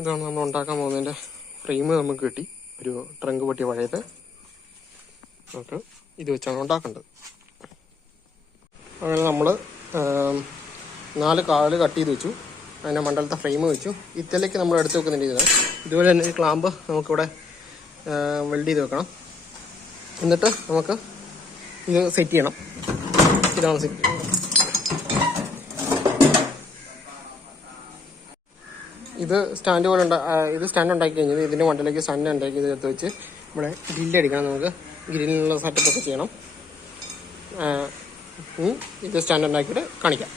ഇതാണ് നമ്മൾ ഉണ്ടാക്കാൻ പോകുന്നതിൻ്റെ ഫ്രെയിം നമുക്ക് കിട്ടി. ഒരു ട്രങ്ക് പൊട്ടിയ പഴയത് നമുക്ക് ഇത് വെച്ചാണ് ഉണ്ടാക്കേണ്ടത്. അങ്ങനെ നമ്മൾ 4 കാല് കട്ട് ചെയ്ത് വെച്ചു. അതിൻ്റെ മണ്ടലത്തെ ഫ്രെയിം വെച്ചു. ഇത്തലേക്ക് നമ്മൾ എടുത്ത് വെക്കുന്നുണ്ട്. ഇതുപോലെ തന്നെ ഈ ക്ലാമ്പ് നമുക്കിവിടെ വെൽഡ് ചെയ്ത് വെക്കണം. എന്നിട്ട് നമുക്ക് ഇത് സെറ്റ് ചെയ്യണം. ഇതാണ് സെറ്റ്. ഇത് സ്റ്റാൻഡ് പോലെ ഇത് സ്റ്റാൻഡ് ഉണ്ടാക്കി കഴിഞ്ഞത് ഇതിൻ്റെ മണ്ടയിലേക്ക് സ്റ്റാൻഡ് ഉണ്ടാക്കി ഇത് എടുത്ത് വെച്ച് ഇവിടെ ഗ്രില്ലടിക്കണം. നമുക്ക് ഗ്രില്ലിനുള്ള സെറ്റപ്പൊക്കെ ചെയ്യണം. ഇത് സ്റ്റാൻഡ് ഉണ്ടാക്കിയിട്ട് കാണിക്കാം.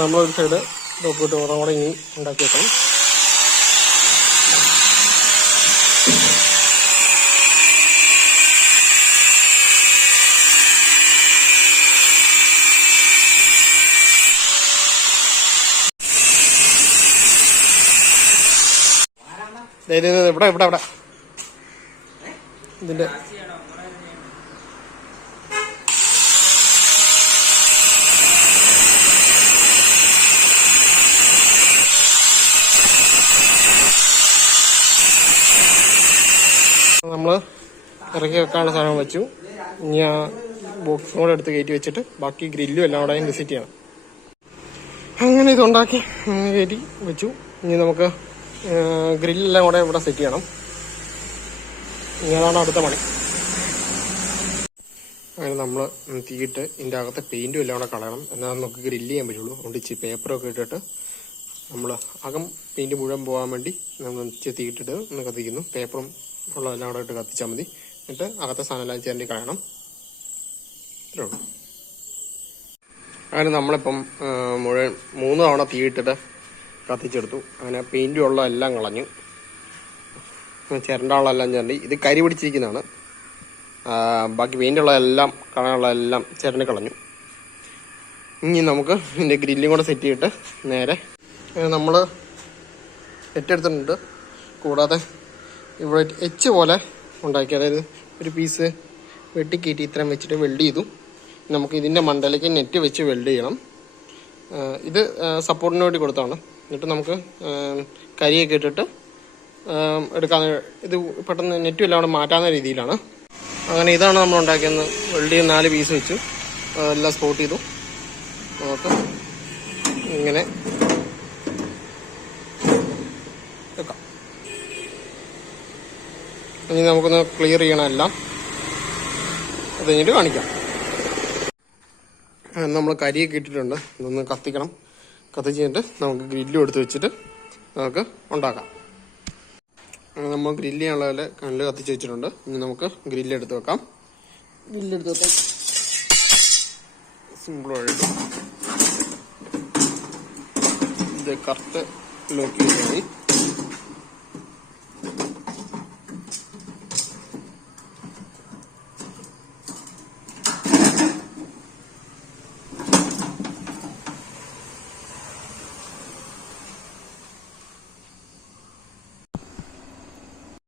നമ്മളൊരു സൈഡ് നോക്കിയിട്ട് ഉറങ്ങോടെ ഇനി ഉണ്ടാക്കി വെക്കണം. ഇവിടെ ഇവിടെ ഇവിടെ ഇതിന്റെ നമ്മൾ ഇറക്കി വെക്കാനുള്ള സാധനം വെച്ചു. ഇനി ആ ബോക്സും കൂടെ എടുത്ത് കയറ്റി വെച്ചിട്ട് ബാക്കി ഗ്രില്ലും എല്ലാം കൂടെ വിസിറ്റ് ചെയ്യണം. അങ്ങനെ ഇതുണ്ടാക്കി കയറ്റി വെച്ചു. ഇനി നമുക്ക് ഗ്രില്ലെല്ലാം കൂടെ ഇവിടെ സെറ്റ് ചെയ്യണം. ഇനി അതാണ് അടുത്ത പണി. അങ്ങനെ നമ്മൾ തീയിട്ട് ഇതിൻ്റെ അകത്തെ പെയിൻറ്റും എല്ലാം കൂടെ കളയണം. എന്നാൽ നമുക്ക് ഗ്രില്ല് ചെയ്യാൻ പറ്റുള്ളൂ. അതുകൊണ്ട് ഇച്ചിരി പേപ്പറൊക്കെ ഇട്ടിട്ട് നമ്മൾ അകം പെയിൻറ്റ് മുഴുവൻ പോകാൻ വേണ്ടി നമ്മൾ ഇച്ചിരി തീയിട്ടിട്ട് ഒന്ന് കത്തിക്കുന്നു. പേപ്പറും ഉള്ളതെല്ലാം കൂടെ ഇട്ട് കത്തിച്ചാൽ മതി. എന്നിട്ട് അകത്തെ സാധനം എല്ലാം ചേർന്ന് കളയണം. ഇത്രേ ഉള്ളൂ. അങ്ങനെ നമ്മളിപ്പം മുഴുവൻ 3 തവണ തീയിട്ടിട്ട് കത്തിച്ചെടുത്തു. അങ്ങനെ പെയിൻറ്റും ഉള്ള എല്ലാം കളഞ്ഞു. ചിരണ്ടാളെല്ലാം ചേർന്ന് ഇത് കരി പിടിച്ചിരിക്കുന്നതാണ്. ബാക്കി പെയിൻ്റുള്ള എല്ലാം കളയാനുള്ള എല്ലാം ചിരണ്ടി കളഞ്ഞു. ഇനി നമുക്ക് ഇതിൻ്റെ ഗ്രില്ലും കൂടെ സെറ്റ് ചെയ്തിട്ട് നേരെ നമ്മൾ സെറ്റെടുത്തിട്ടുണ്ട്. കൂടാതെ ഇവിടെ എച്ച് പോലെ ഉണ്ടാക്കി, അതായത് ഒരു പീസ് വെട്ടിക്കയറ്റി ഇത്രയും വെച്ചിട്ട് വെൽഡ് ചെയ്തു. നമുക്ക് ഇതിൻ്റെ മണ്ടയിലേക്ക് നെറ്റ് വെച്ച് വെൽഡ് ചെയ്യണം. ഇത് സപ്പോർട്ടിന് വേണ്ടി കൊടുത്താണ്. എന്നിട്ട് നമുക്ക് കരിയൊക്കെ ഇട്ടിട്ട് എടുക്കാൻ, ഇത് പെട്ടെന്ന് നെറ്റും എല്ലാം കൂടെ മാറ്റാവുന്ന രീതിയിലാണ്. അങ്ങനെ ഇതാണ് നമ്മൾ ഉണ്ടാക്കിയത്. വെൽഡ് ചെയ്ത് 4 പീസ് വെച്ചു, എല്ലാം സ്പോട്ട് ചെയ്തു. നമുക്ക് ഇങ്ങനെ വെക്കാം. ഇനി നമുക്കൊന്ന് ക്ലിയർ ചെയ്യണം എല്ലാം. അത് കഴിഞ്ഞിട്ട് കാണിക്കാം. നമ്മൾ കരിയൊക്കെ ഇട്ടിട്ടുണ്ട്. ഇതൊന്ന് കത്തിക്കണം. കത്തിച്ചിട്ട് നമുക്ക് ഗ്രില്ലും എടുത്ത് വെച്ചിട്ട് നമുക്ക് ഉണ്ടാക്കാം. നമ്മൾ ഗ്രില്ല് ചെയ്യാനുള്ള പോലെ കല്ല് കത്തിച്ച് വെച്ചിട്ടുണ്ട്. ഇനി നമുക്ക് ഗ്രില്ലെടുത്ത് വെക്കാം. ഗ്രില്ലെടുത്ത് വെക്കാം സിമ്പിളായിട്ട്. ഇത് കറക്റ്റ് ലോക്ക് ചെയ്താൽ മതി.